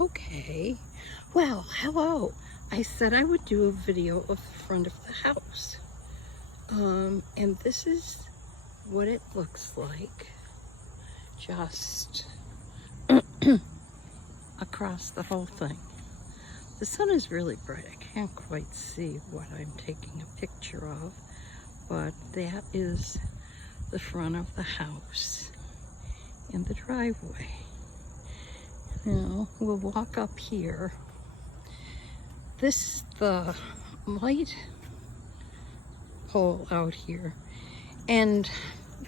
Okay. Well, hello. I said I would do a video of the front of the house. And this is what it looks like just across the whole thing. The sun is really bright. I can't quite see what I'm taking a picture of, but that is the front of the house and the driveway. Now we'll walk up here. This is the light pole out here. And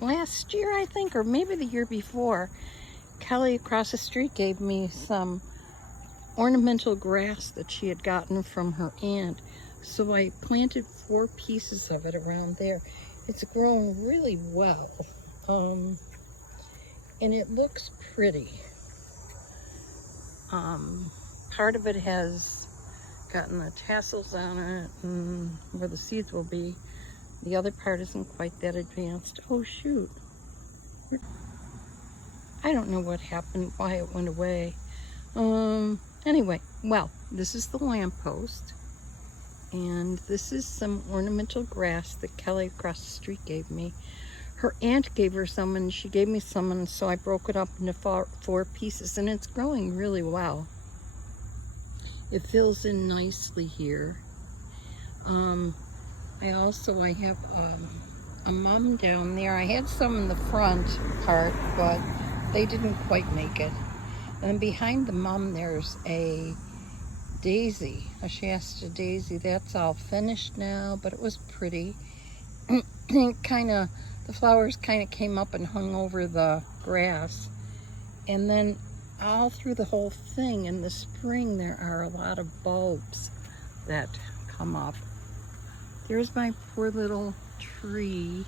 last year, I think, or maybe the year before, Kelly across the street gave me some ornamental grass that she had gotten from her aunt. So I planted 4 pieces of it around there. It's grown really well. And it looks pretty. Part of it has gotten the tassels on it and where the seeds will be. The other part isn't quite that advanced. Oh shoot. I don't know what happened, why it went away. Anyway, well, this is the lamppost. And this is some ornamental grass that Kelly across the street gave me. Her aunt gave her some and she gave me some, and so I broke it up into 4 pieces, and it's growing really well. It fills in nicely here. I have a mum down there. I had some in the front part, but they didn't quite make it. And behind the mum there's a daisy, a Shasta daisy. That's all finished now, but it was pretty. The flowers kind of came up and hung over the grass. And then all through the whole thing in the spring there are a lot of bulbs that come up. There's my poor little tree.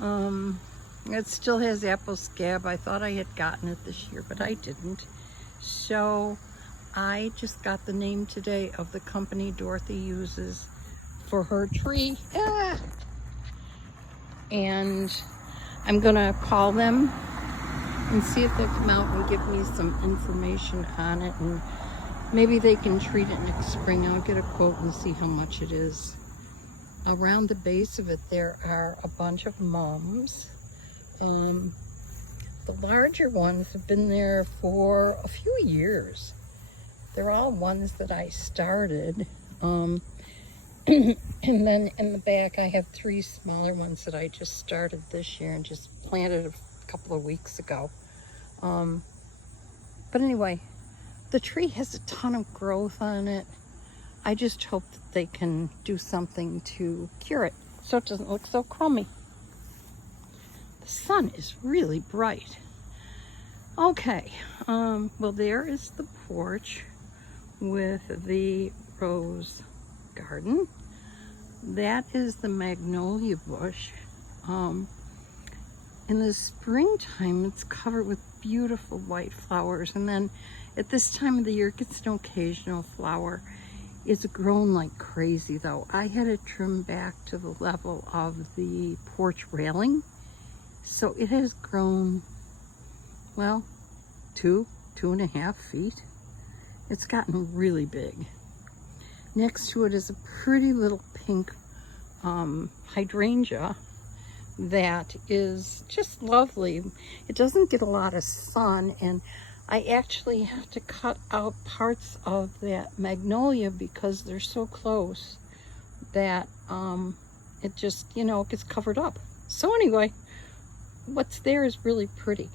It still has apple scab. I thought I had gotten it this year, but I didn't. So I just got the name today of the company Dorothy uses for her tree. And I'm gonna call them and see if they'll come out and give me some information on it, and maybe they can treat it next spring. I'll get a quote and see how much it is. Around the base of it there are a bunch of mums. The larger ones have been there for a few years. They're all ones that I started. And then in the back I have 3 smaller ones that I just started this year and just planted a couple of weeks ago. But anyway, the tree has a ton of growth on it. I just hope that they can do something to cure it so it doesn't look so crummy. The sun is really bright. Okay, well, there is the porch with the rose garden. That is the magnolia bush. In the springtime, it's covered with beautiful white flowers, and then at this time of the year, it gets an occasional flower. It's grown like crazy, though. I had it trimmed back to the level of the porch railing, so it has grown, well, 2.5 feet. It's gotten really big. Next to it is a pretty little pink hydrangea that is just lovely. It doesn't get a lot of sun, and I actually have to cut out parts of that magnolia because they're so close that it just, it gets covered up. So anyway, what's there is really pretty.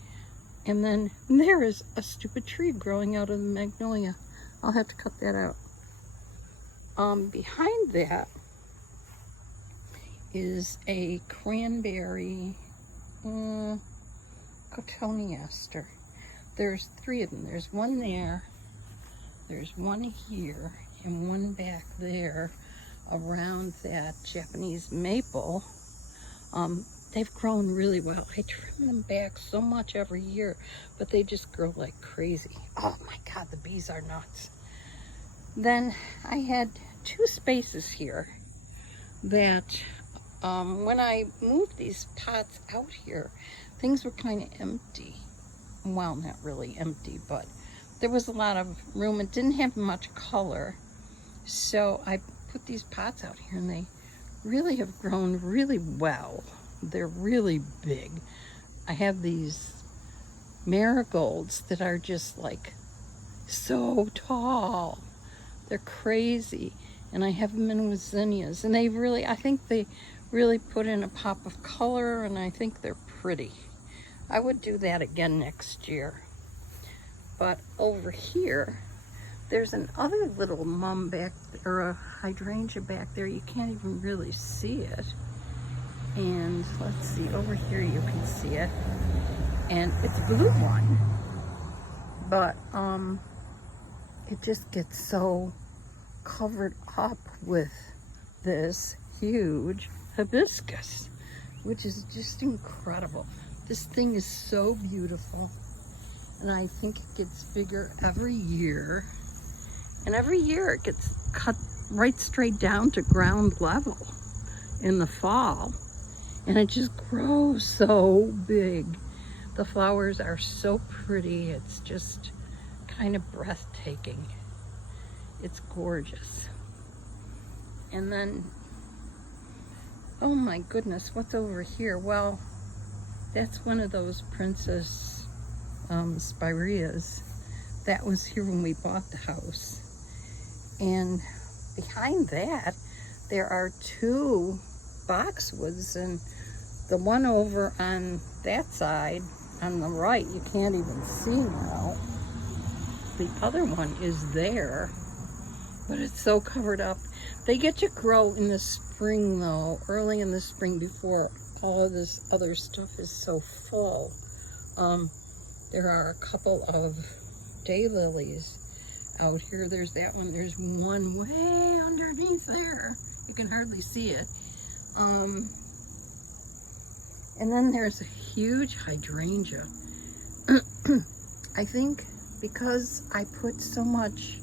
And then there is a stupid tree growing out of the magnolia. I'll have to cut that out. Behind that is a cranberry cotoneaster. There's 3 of them. There's one there, there's one here, and one back there around that Japanese maple. They've grown really well. I trim them back so much every year, but they just grow like crazy. Oh my God, the bees are nuts. Then I had 2 spaces here that when I moved these pots out here, things were kind of empty. Well, not really empty, but there was a lot of room. It didn't have much color. So I put these pots out here and they really have grown really well. They're really big. I have these marigolds that are just like so tall. They're crazy. And I have them in with zinnias. And they really, I think they really put in a pop of color, and I think they're pretty. I would do that again next year. But over here, there's another little mum back, or a hydrangea back there. You can't even really see it. And let's see, over here you can see it. And it's a blue one. But it just gets so covered up with this huge hibiscus, which is just incredible. This thing is so beautiful. And I think it gets bigger every year. And every year it gets cut right straight down to ground level in the fall. And it just grows so big. The flowers are so pretty. It's just kind of breathtaking. It's gorgeous. And then, oh my goodness, what's over here? Well, that's one of those Princess spireas that was here when we bought the house. And behind that, there are two boxwoods, and the one over on that side, on the right, you can't even see now. The other one is there, but it's so covered up. They get to grow in the spring though, early in the spring, before all of this other stuff is so full. There are a couple of daylilies out here. There's that one. There's one way underneath there. You can hardly see it. And then there's a huge hydrangea. I think because I put so much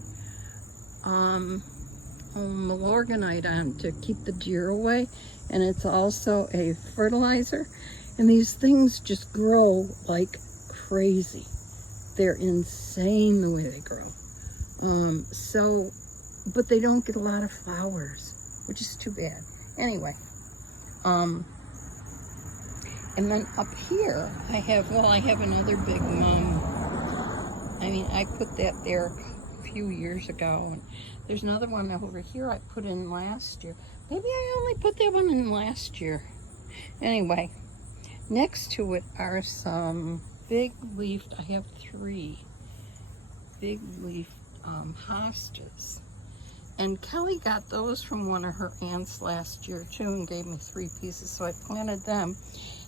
Milorganite on to keep the deer away, and it's also a fertilizer, and these things just grow like crazy. They're insane the way they grow. But they don't get a lot of flowers, which is too bad. Anyway, and then up here I have another big mum. I mean, I put that there a few years ago, and there's another one over here I put in last year. Maybe I only put that one in last year. Anyway, next to it are some big leafed, I have 3 big leaf hostas. And Kelly got those from one of her aunts last year too, and gave me 3 pieces, so I planted them.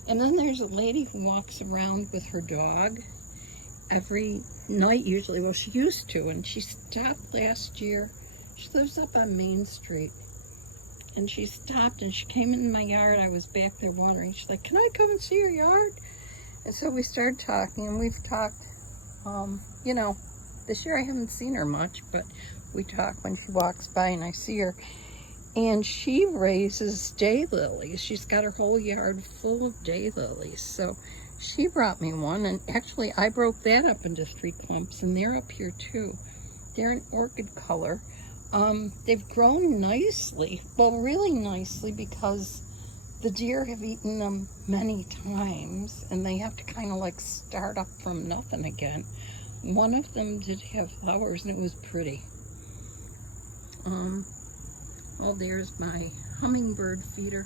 And then there's a lady who walks around with her dog every night usually. Well, she used to, and she stopped last year. She lives up on Main Street. And she stopped and she came in my yard. I was back there watering. She's like, "Can I come and see your yard?" And so we started talking, and we've talked, you know, this year I haven't seen her much, but we talk when she walks by and I see her. And she raises daylilies. She's got her whole yard full of daylilies. So she brought me one, and actually I broke that up into 3 clumps, and they're up here too. They're an orchid color. They've grown nicely, well, really nicely, because the deer have eaten them many times, and they have to kind of like start up from nothing again. One of them did have flowers, and it was pretty. Oh, there's my hummingbird feeder,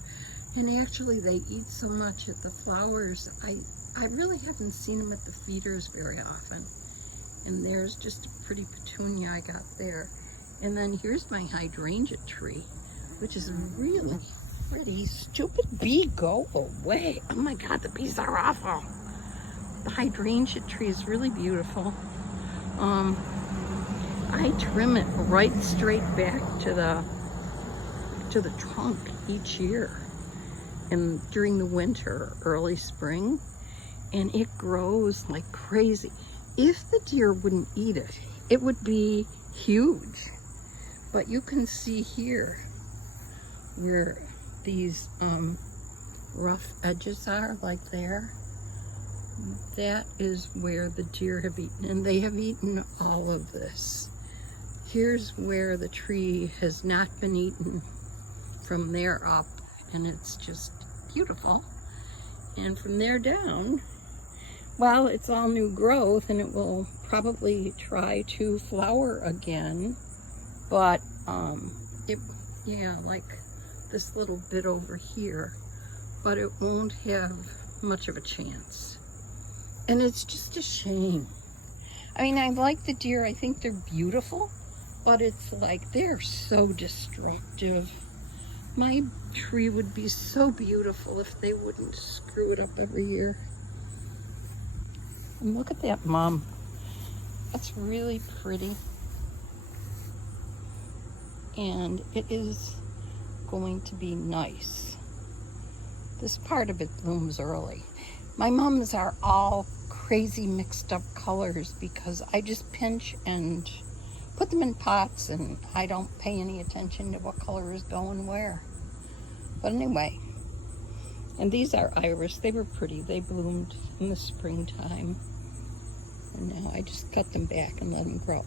and actually they eat so much at the flowers. I really haven't seen them at the feeders very often. And there's just a pretty petunia I got there. And then here's my hydrangea tree, which is really pretty. Stupid bee, go away. Oh my God, the bees are awful. The hydrangea tree is really beautiful. I trim it right straight back to the trunk each year, and during the winter, early spring, and it grows like crazy. If the deer wouldn't eat it, it would be huge. But you can see here where these rough edges are, like there. that is where the deer have eaten, and they have eaten all of this. Here's where the tree has not been eaten from there up, and it's just beautiful. And from there down, well, it's all new growth, and it will probably try to flower again, but yeah, like this little bit over here, but it won't have much of a chance. And it's just a shame. I mean, I like the deer, I think they're beautiful, but it's like they're so destructive. My tree would be so beautiful if they wouldn't screw it up every year. And look at that mom. That's really pretty. And it is going to be nice. This part of it blooms early. My mums are all crazy mixed up colors because I just pinch and put them in pots, and I don't pay any attention to what color is going where. But anyway, and these are iris. They were pretty. They bloomed in the springtime. And now I just cut them back and let them grow.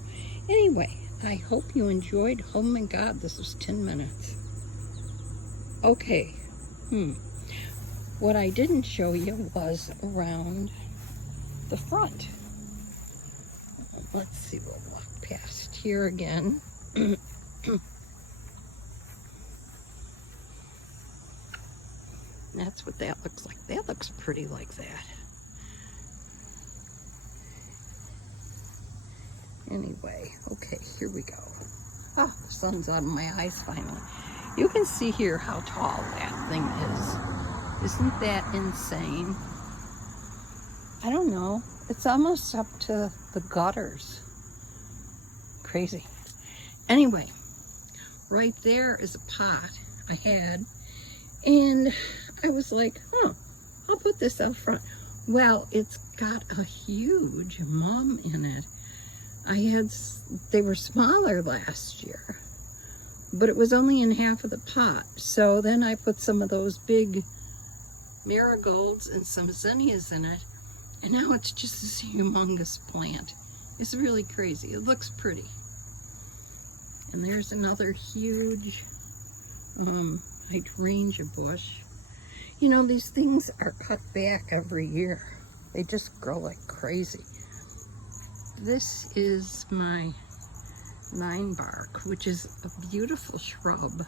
Anyway, I hope you enjoyed. Oh my God, this was 10 minutes. Okay. What I didn't show you was around the front. Let's see, we'll walk past here again. That's what that looks like. That looks pretty like that. Anyway, okay, here we go. Ah, the sun's out of my eyes finally. You can see here how tall that thing is. Isn't that insane? I don't know. It's almost up to the gutters. Crazy. Anyway, right there is a pot I had, and I was like, I'll put this out front. Well, it's got a huge mum in it. They were smaller last year, but it was only in half of the pot. So then I put some of those big marigolds and some zinnias in it, and now it's just this humongous plant. It's really crazy. It looks pretty. And there's another huge hydrangea bush. You know, these things are cut back every year. They just grow like crazy. This is my 9-bark, which is a beautiful shrub.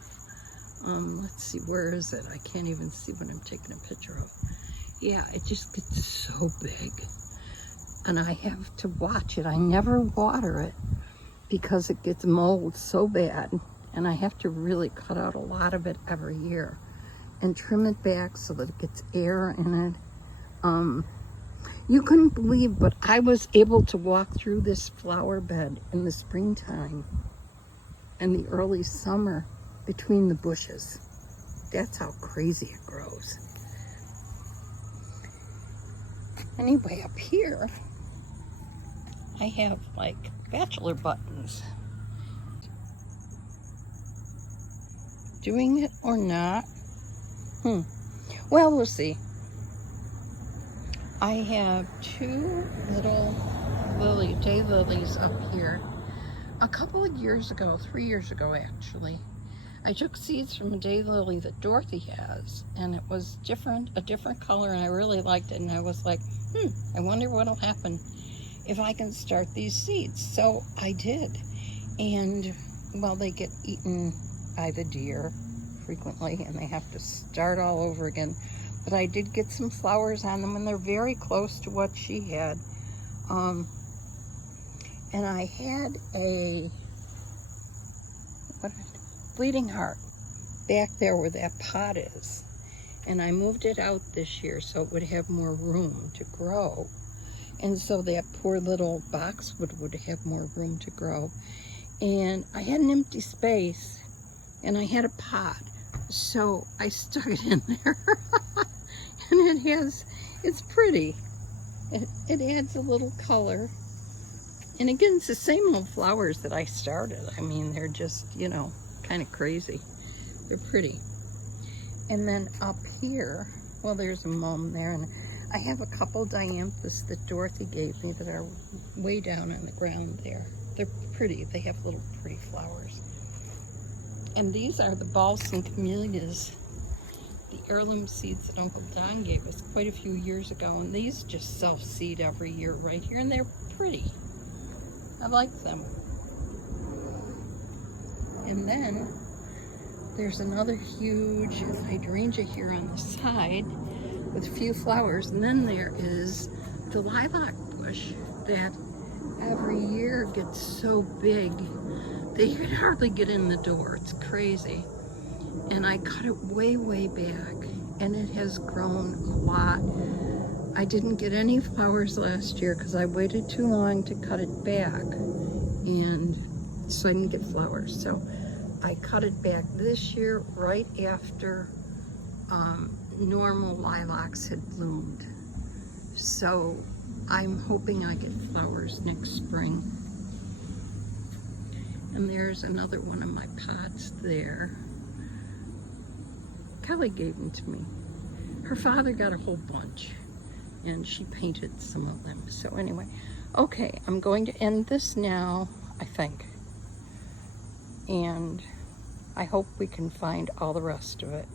Let's see, where is it? I can't even see what I'm taking a picture of. Yeah, it just gets so big. And I have to watch it. I never water it because it gets mold so bad. And I have to really cut out a lot of it every year and trim it back so that it gets air in it. You couldn't believe, but I was able to walk through this flower bed in the springtime and the early summer between the bushes. That's how crazy it grows. Anyway, up here, I have like bachelor buttons. Doing it or not? Well, we'll see. I have 2 little daylilies up here. A couple of years ago, 3 years ago actually, I took seeds from a daylily that Dorothy has, and it was a different color, and I really liked it, and I was like, I wonder what'll happen if I can start these seeds. So I did, and well, they get eaten by the deer frequently, and they have to start all over again. But I did get some flowers on them, and they're very close to what she had. And I had a bleeding heart back there where that pot is. And I moved it out this year so it would have more room to grow. And so that poor little boxwood would have more room to grow. And I had an empty space, and I had a pot. So I stuck it in there. And it's pretty. It adds a little color. And again, it's the same old flowers that I started. I mean, they're just, you know, kind of crazy. They're pretty. And then up here, well, there's a mum there. And I have a couple dianthus that Dorothy gave me that are way down on the ground there. They're pretty. They have little pretty flowers. And these are the balsam camellias, the heirloom seeds that Uncle Don gave us quite a few years ago. And these just self-seed every year right here, and they're pretty. I like them. And then there's another huge hydrangea here on the side with a few flowers. And then there is the lilac bush that every year gets so big they can hardly get in the door. It's crazy. And I cut it way, way back, and it has grown a lot. I didn't get any flowers last year because I waited too long to cut it back, and so I didn't get flowers. So I cut it back this year right after normal lilacs had bloomed. So I'm hoping I get flowers next spring. And there's another one of my pots there. Kelly gave them to me. Her father got a whole bunch, and she painted some of them. So anyway, okay, I'm going to end this now, I think. And I hope we can find all the rest of it.